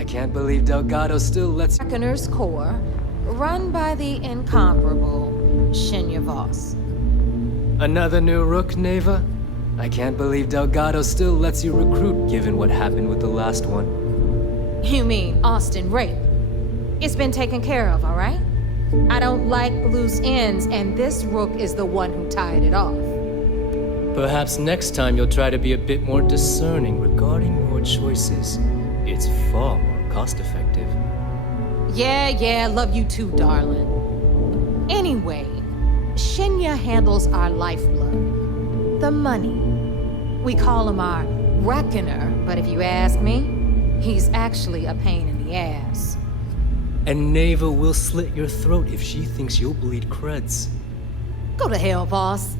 I can't believe Delgado still lets you... Reckoner's Corps, run by the incomparable Shinya Voss. Another new rook, Neva? I can't believe Delgado still lets you recruit given what happened with the last one. You mean Austin Rape? It's been taken care of, all right? I don't like loose ends, and this rook is the one who tied it off. Perhaps next time you'll try to be a bit more discerning regarding your choices. It's far more cost-effective. Yeah, love you too, darling. Anyway, Shinya handles our lifeblood. The money. We call him our reckoner, but if you ask me, he's actually a pain in the ass. And Neva will slit your throat if she thinks you'll bleed creds. Go to hell, boss.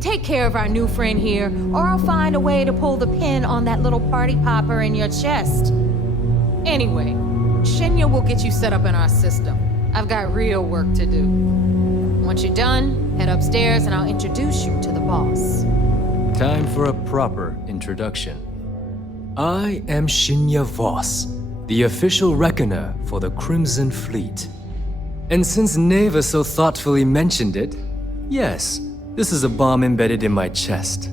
Take care of our new friend here, or I'll find a way to pull the pin on that little party popper in your chest. Anyway, Shinya will get you set up in our system. I've got real work to do. Once you're done, head upstairs and I'll introduce you to the boss. Time for a proper introduction. I am Shinya Voss, the official reckoner for the Crimson Fleet. And since Neva so thoughtfully mentioned it, yes, this is a bomb embedded in my chest.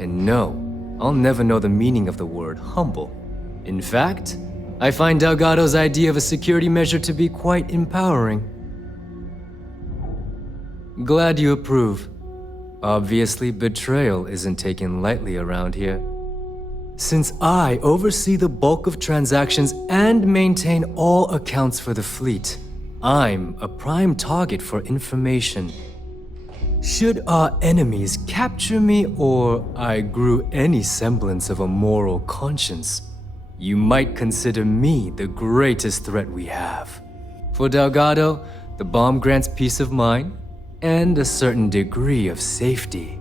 And no, I'll never know the meaning of the word humble. In fact, I find Delgado's idea of a security measure to be quite empowering. Glad you approve. Obviously, betrayal isn't taken lightly around here. Since I oversee the bulk of transactions and maintain all accounts for the fleet, I'm a prime target for information. Should our enemies capture me or I grew any semblance of a moral conscience, you might consider me the greatest threat we have. For Delgado, the bomb grants peace of mind and a certain degree of safety.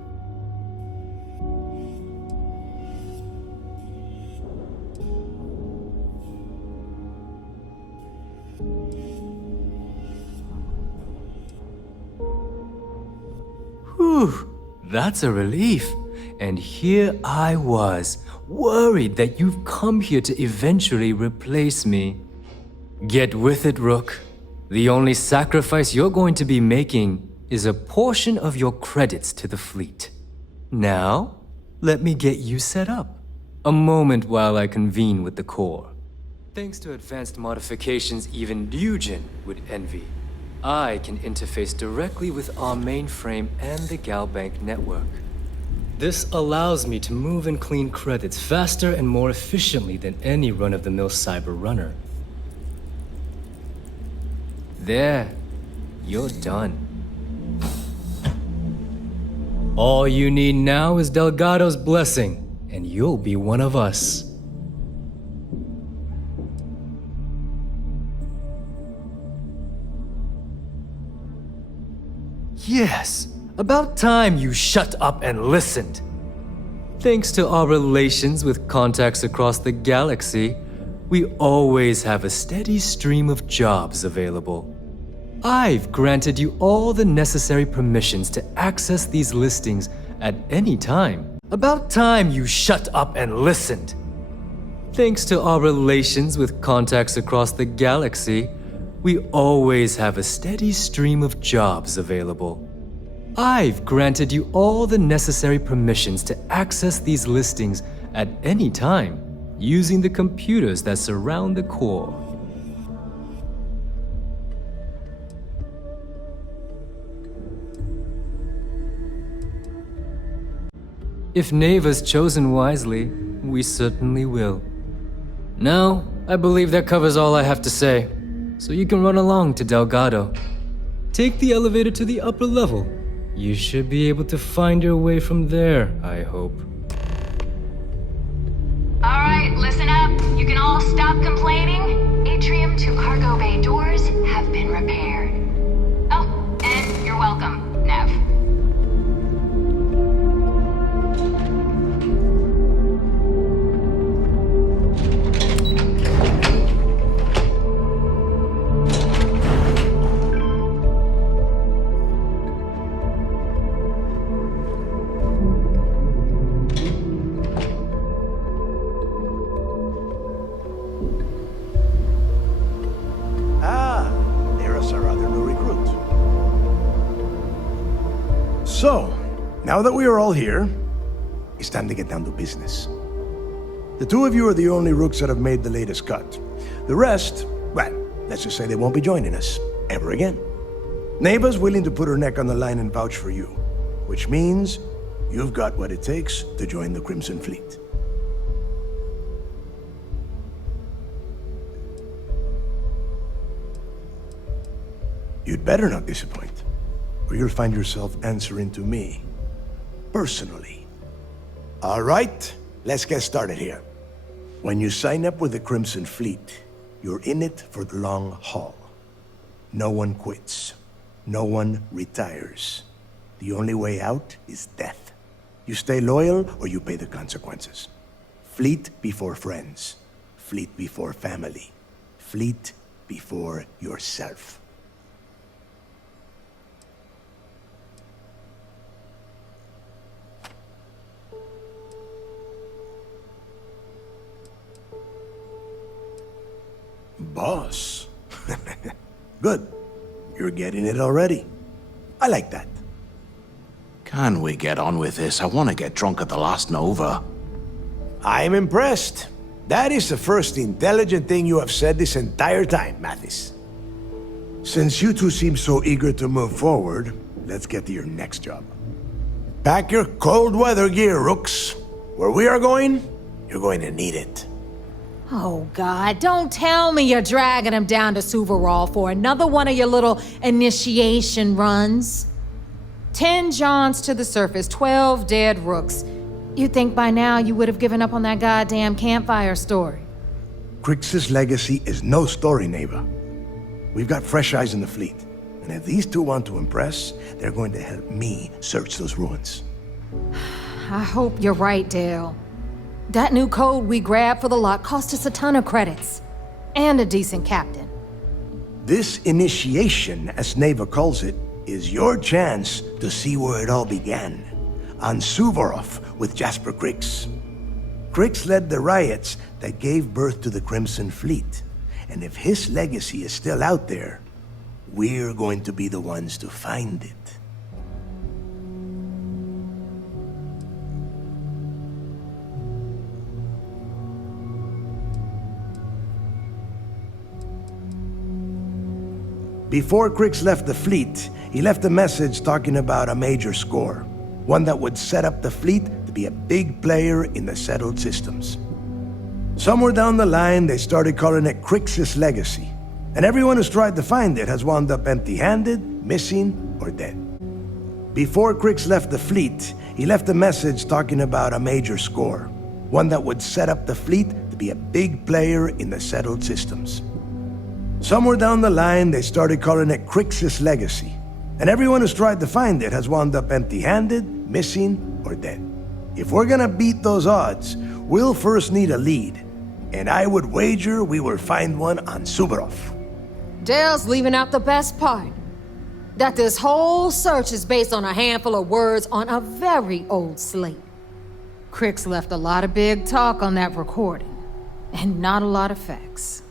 Whew, that's a relief. And here I was, worried that you've come here to eventually replace me. Get with it, Rook. The only sacrifice you're going to be making is a portion of your credits to the fleet. Now, let me get you set up. A moment while I convene with the Corps. Thanks to advanced modifications even Ryujin would envy, I can interface directly with our mainframe and the Galbank network. This allows me to move and clean credits faster and more efficiently than any run-of-the-mill cyber runner. There, you're done. All you need now is Delgado's blessing, and you'll be one of us. Yes, about time you shut up and listened. Thanks to our relations with contacts across the galaxy, we always have a steady stream of jobs available. I've granted you all the necessary permissions to access these listings at any time. About time you shut up and listened. Thanks to our relations with contacts across the galaxy, we always have a steady stream of jobs available. I've granted you all the necessary permissions to access these listings at any time, using the computers that surround the core. If Neva's chosen wisely, we certainly will. Now, I believe that covers all I have to say, so you can run along to Delgado. Take the elevator to the upper level. You should be able to find your way from there, I hope. Alright, listen up. You can all stop complaining. Atrium to cargo bay doors have been repaired. Oh, and you're welcome, Nev. So, now that we are all here, it's time to get down to business. The two of you are the only rooks that have made the latest cut. The rest, well, let's just say they won't be joining us ever again. Neva's willing to put her neck on the line and vouch for you, which means you've got what it takes to join the Crimson Fleet. You'd better not disappoint, or you'll find yourself answering to me, personally. All right, let's get started here. When you sign up with the Crimson Fleet, you're in it for the long haul. No one quits. No one retires. The only way out is death. You stay loyal or you pay the consequences. Fleet before friends. Fleet before family. Fleet before yourself. Boss. Good. You're getting it already. I like that. Can we get on with this? I want to get drunk at the last Nova. I'm impressed. That is the first intelligent thing you have said this entire time, Mathis. Since you two seem so eager to move forward, let's get to your next job. Pack your cold weather gear, Rooks. Where we are going, you're going to need it. Oh, God, don't tell me you're dragging him down to Suvarol for another one of your little initiation runs. 10 Johns to the surface, 12 dead rooks. You'd think by now you would have given up on that goddamn campfire story. Crix's legacy is no story, Neva. We've got fresh eyes in the fleet, and if these two want to impress, they're going to help me search those ruins. I hope you're right, Dale. That new code we grabbed for the lot cost us a ton of credits. And a decent captain. This initiation, as Neva calls it, is your chance to see where it all began. On Suvorov with Jasper Crix. Crix led the riots that gave birth to the Crimson Fleet. And if his legacy is still out there, we're going to be the ones to find it. Before Crix left the fleet, he left a message talking about a major score. One that would set up the fleet to be a big player in the settled systems. Somewhere down the line, they started calling it Crix's legacy. And everyone who's tried to find it has wound up empty-handed, missing, or dead. Before Crix left the fleet, he left a message talking about a major score. One that would set up the fleet to be a big player in the settled systems. Somewhere down the line, they started calling it Crix's legacy. And everyone who's tried to find it has wound up empty-handed, missing, or dead. If we're gonna beat those odds, we'll first need a lead. And I would wager we will find one on Suvorov. Dale's leaving out the best part. That this whole search is based on a handful of words on a very old slate. Crix left a lot of big talk on that recording, and not a lot of facts.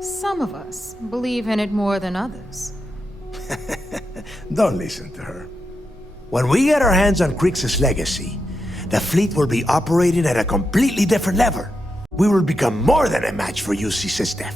Some of us believe in it more than others. Don't listen to her. When we get our hands on Crix's legacy, the fleet will be operating at a completely different level. We will become more than a match for UC Sistef.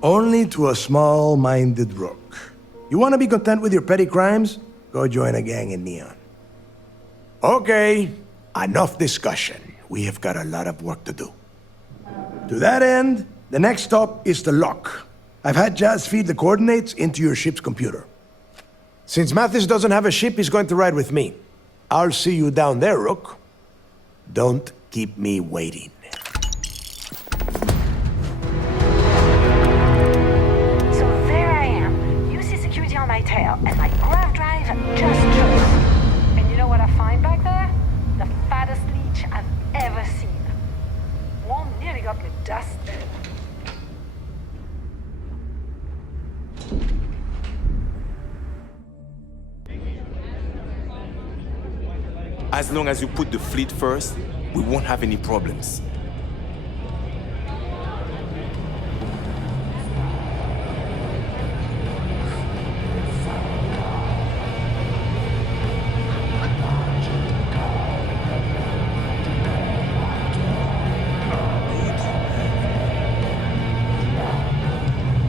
Only to a small-minded rook. You want to be content with your petty crimes? Go join a gang in Neon. Okay, enough discussion. We have got a lot of work to do. To that end, the next stop is the lock. I've had Jazz feed the coordinates into your ship's computer. Since Mathis doesn't have a ship, he's going to ride with me. I'll see you down there, Rook. Don't keep me waiting. Tail, and my grav drive just chose. And you know what I find back there? The fattest leech I've ever seen. One nearly got me dusted. As long as you put the fleet first, we won't have any problems.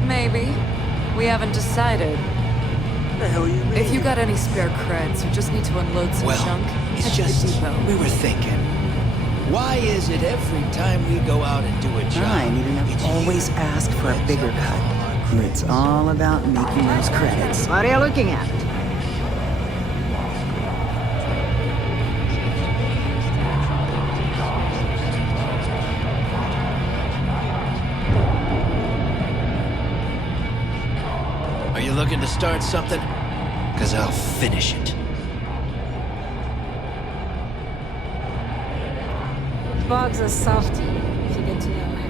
Maybe. We haven't decided. The hell you mean? If you got any spare creds, you just need to unload some junk. It's head to the just, depot. we were thinking, why is it every time we go out and do a job, I need enough. Always ask for a bigger cut. It's all about making those credits. What are you looking at? Are you looking to start something? Because I'll finish it. Bog's a softie, if you get to know him.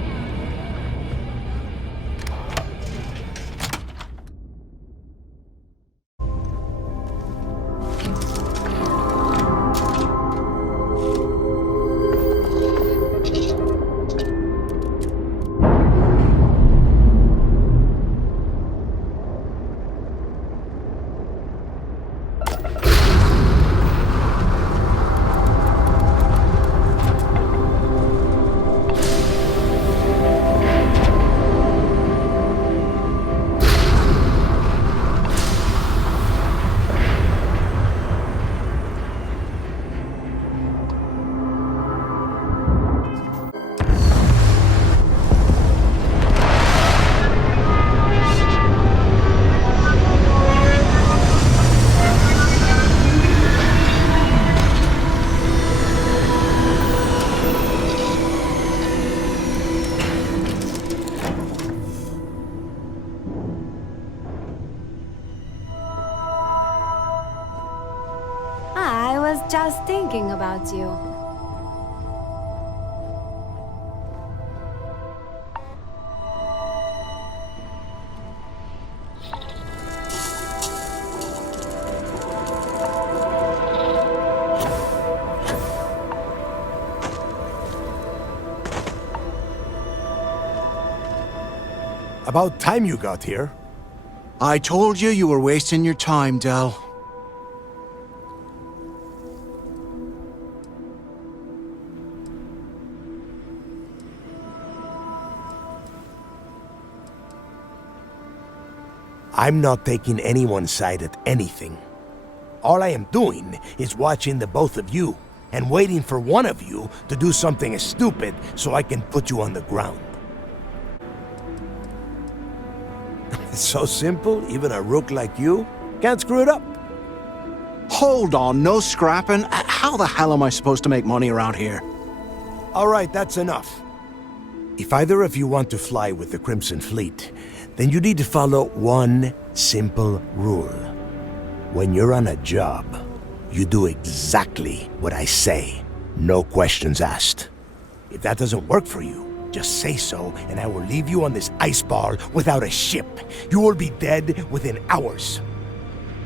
I was just thinking about you. About time you got here. I told you were wasting your time, Del. I'm not taking anyone's side at anything. All I am doing is watching the both of you and waiting for one of you to do something stupid so I can put you on the ground. It's so simple, even a rook like you can't screw it up. Hold on, no scrapping. How the hell am I supposed to make money around here? All right, that's enough. If either of you want to fly with the Crimson Fleet, then you need to follow one simple rule. When you're on a job, you do exactly what I say. No questions asked. If that doesn't work for you, just say so, and I will leave you on this ice ball without a ship. You will be dead within hours.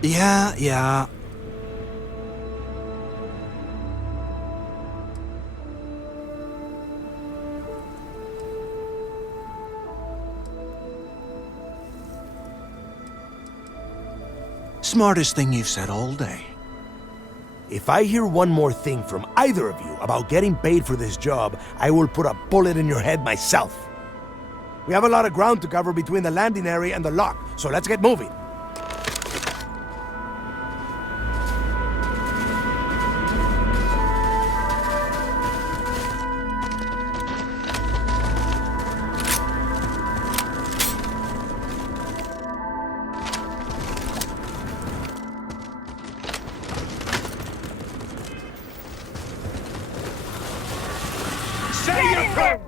Yeah. Smartest thing you've said all day. If I hear one more thing from either of you about getting paid for this job, I will put a bullet in your head myself. We have a lot of ground to cover between the landing area and the lock, so let's get moving. Say your prayer!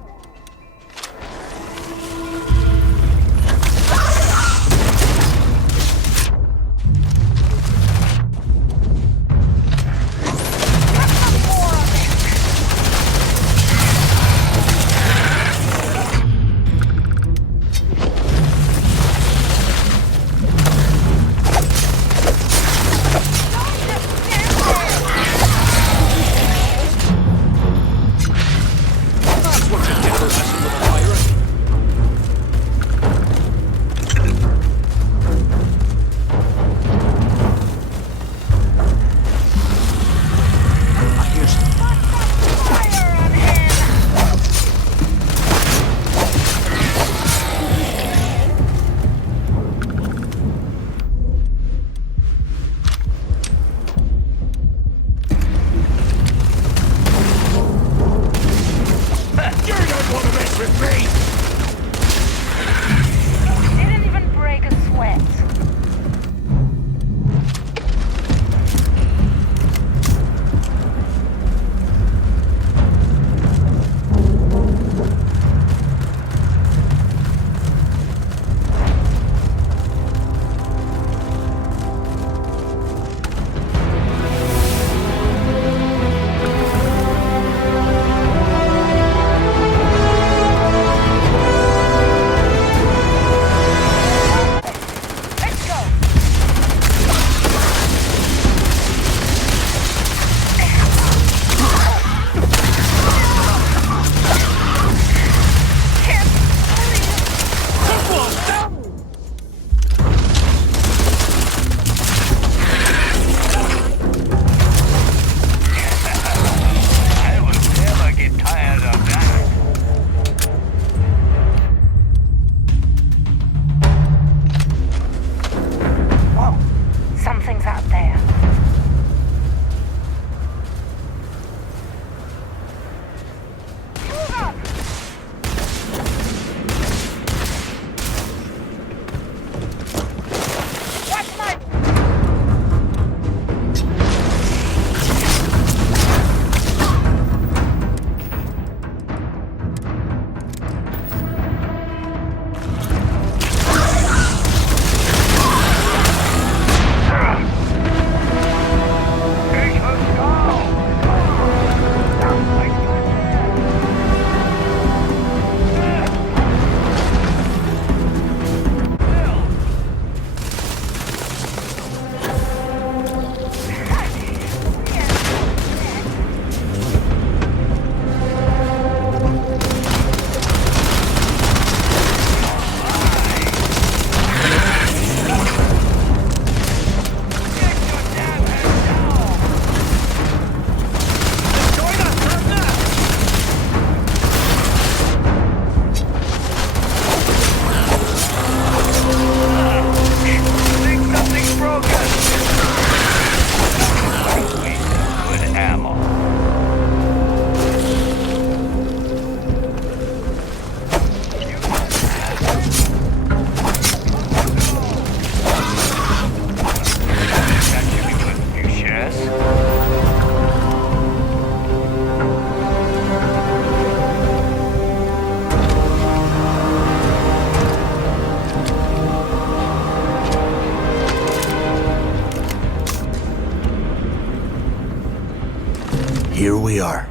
we are.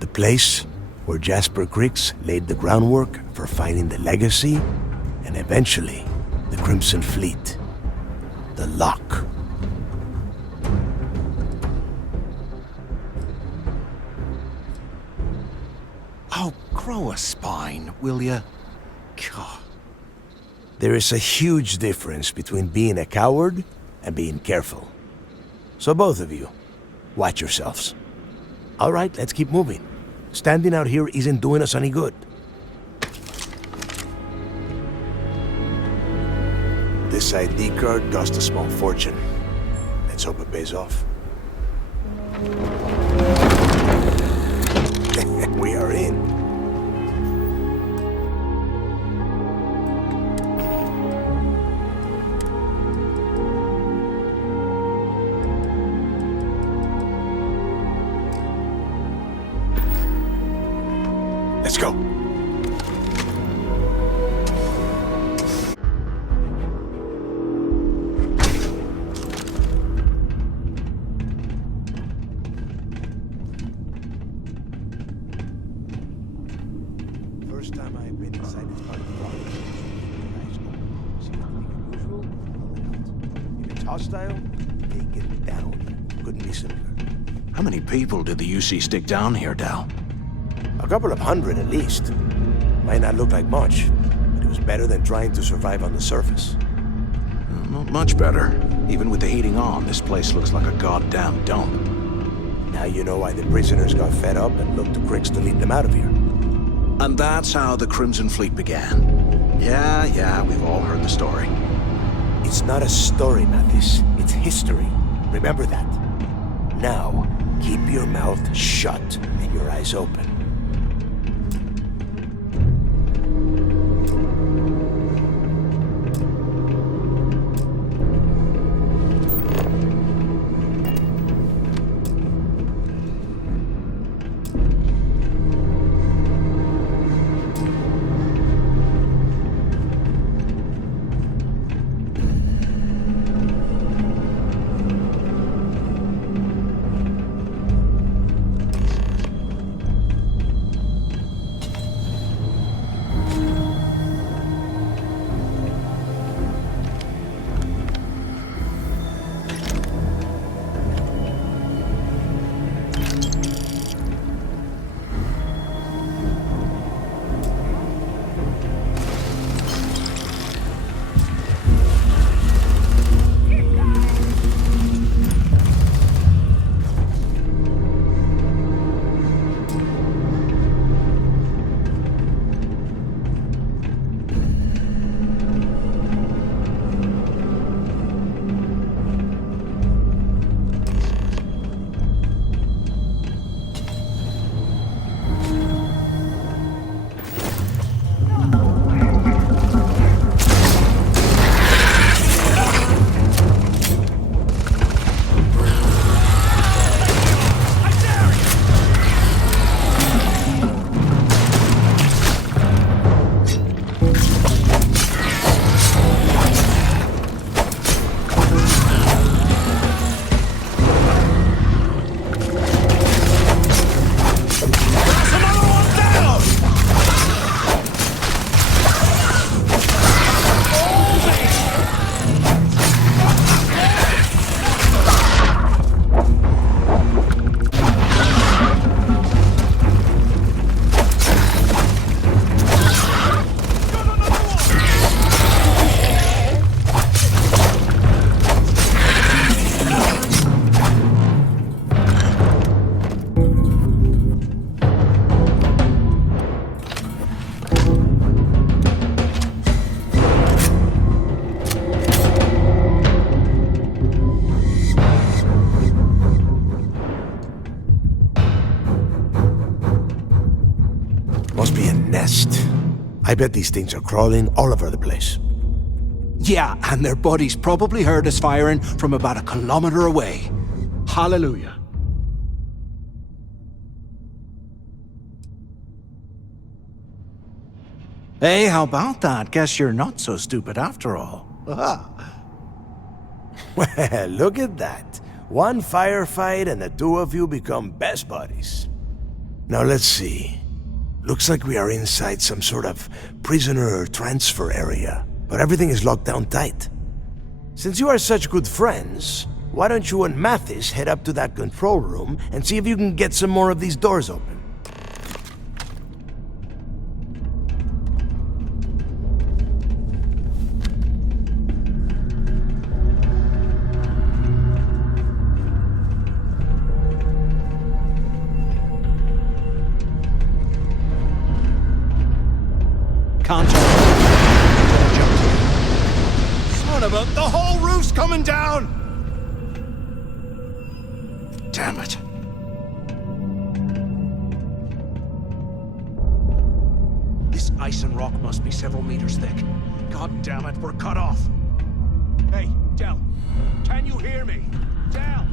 The place where Jasper Griggs laid the groundwork for finding the Legacy and eventually the Crimson Fleet. The Lock. Oh, grow a spine, will ya? God. There is a huge difference between being a coward and being careful. So both of you, watch yourselves. All right, let's keep moving. Standing out here isn't doing us any good. This ID card cost a small fortune. Let's hope it pays off. We are in. Let's go. First time I've been inside this part of the block. See anything unusual? Call it out. If it's hostile, take it down. Couldn't be simpler. How many people did the UC stick down here, Dal? A couple of hundred at least. Might not look like much, but it was better than trying to survive on the surface. Not much better. Even with the heating on, this place looks like a goddamn dump. Now you know why the prisoners got fed up and looked to Griggs to lead them out of here. And that's how the Crimson Fleet began. Yeah, we've all heard the story. It's not a story, Mathis. It's history. Remember that. Now, keep your mouth shut and your eyes open. I bet these things are crawling all over the place. Yeah, and their buddies probably heard us firing from about 1 kilometer away. Hallelujah. Hey, how about that? Guess you're not so stupid after all. Well, look at that. One firefight and the two of you become best buddies. Now let's see. Looks like we are inside some sort of prisoner transfer area, but everything is locked down tight. Since you are such good friends, why don't you and Mathis head up to that control room and see if you can get some more of these doors open? Son of a... The whole roof's coming down! Damn it. This ice and rock must be several meters thick. God damn it, we're cut off. Hey, Del, can you hear me? Del!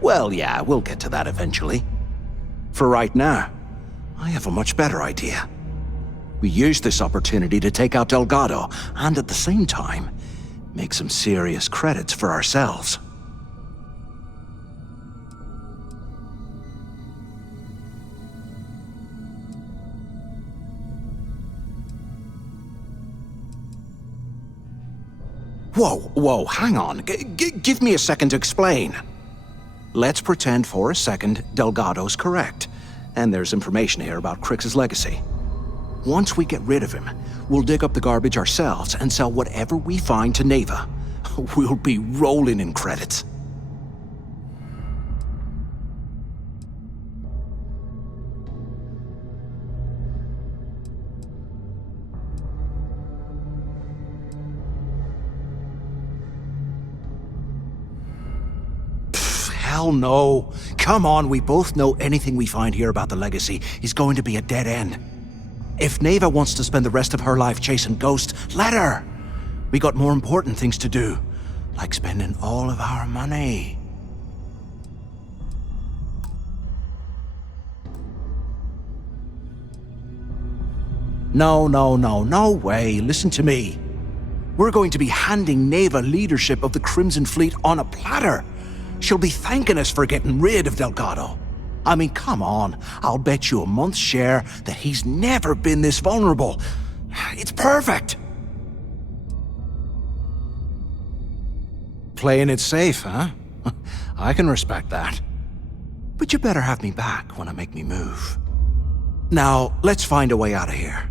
Well, yeah, we'll get to that eventually. For right now, I have a much better idea. We use this opportunity to take out Delgado, and at the same time, make some serious credits for ourselves. Whoa, hang on. Give me a second to explain. Let's pretend for a second Delgado's correct, and there's information here about Crix's legacy. Once we get rid of him, we'll dig up the garbage ourselves and sell whatever we find to Neva. We'll be rolling in credits. Hell no. Come on, we both know anything we find here about the legacy is going to be a dead end. If Neva wants to spend the rest of her life chasing ghosts, let her. We got more important things to do, like spending all of our money. No way. Listen to me. We're going to be handing Neva leadership of the Crimson Fleet on a platter. She'll be thanking us for getting rid of Delgado. I mean, come on. I'll bet you a month's share that he's never been this vulnerable. It's perfect. Playing it safe, huh? I can respect that. But you better have me back when I make me move. Now, let's find a way out of here.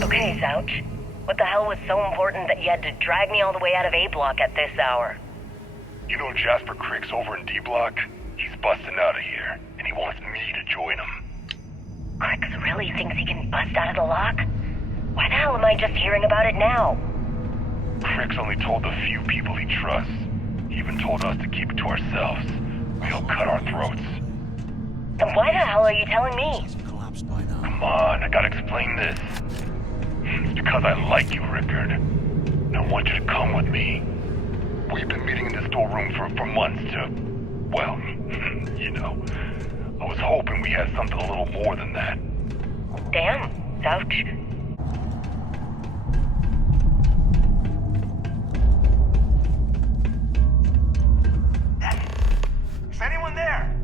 Okay, Zouch. What the hell was so important that you had to drag me all the way out of A Block at this hour? You know Jasper Crix over in D Block? He's busting out of here, and he wants me to join him. Crix really thinks he can bust out of the lock? Why the hell am I just hearing about it now? Crix only told the few people he trusts. He even told us to keep it to ourselves. We'll cut our throats. Then why the hell are you telling me? Come on, I gotta explain this. It's because I like you, Rickard. And I want you to come with me. We've been meeting in this storeroom for months to... well, you know. I was hoping we had something a little more than that. Damn, Zouch. Is anyone there?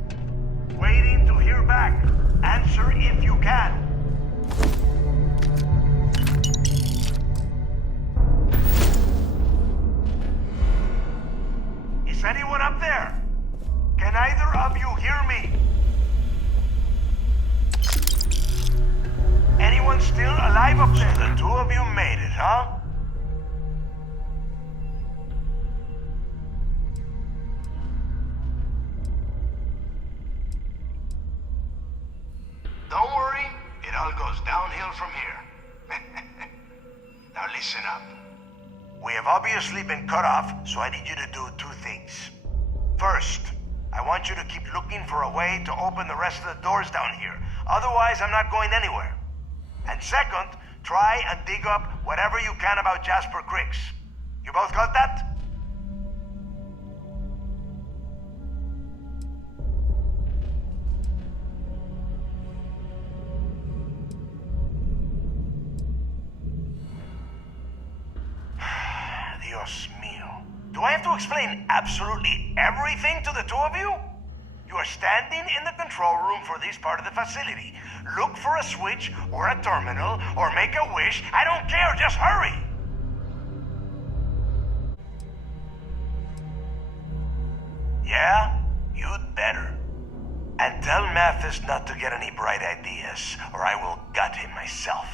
Waiting to hear back. Answer if you can. Is anyone up there? Can either of you hear me? Anyone still alive up there? The two of you made it, huh? goes downhill from here. Now listen up. We have obviously been cut off, so I need you to do two things. First, I want you to keep looking for a way to open the rest of the doors down here. Otherwise, I'm not going anywhere. And second, try and dig up whatever you can about Jasper Cricks. You both got that? Dios mío. Do I have to explain absolutely everything to the two of you? You are standing in the control room for this part of the facility. Look for a switch or a terminal or make a wish. I don't care, just hurry! Yeah? You'd better. And tell Mathis not to get any bright ideas, or I will gut him myself.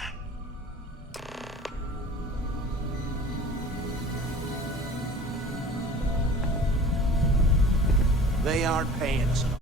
They aren't paying us enough.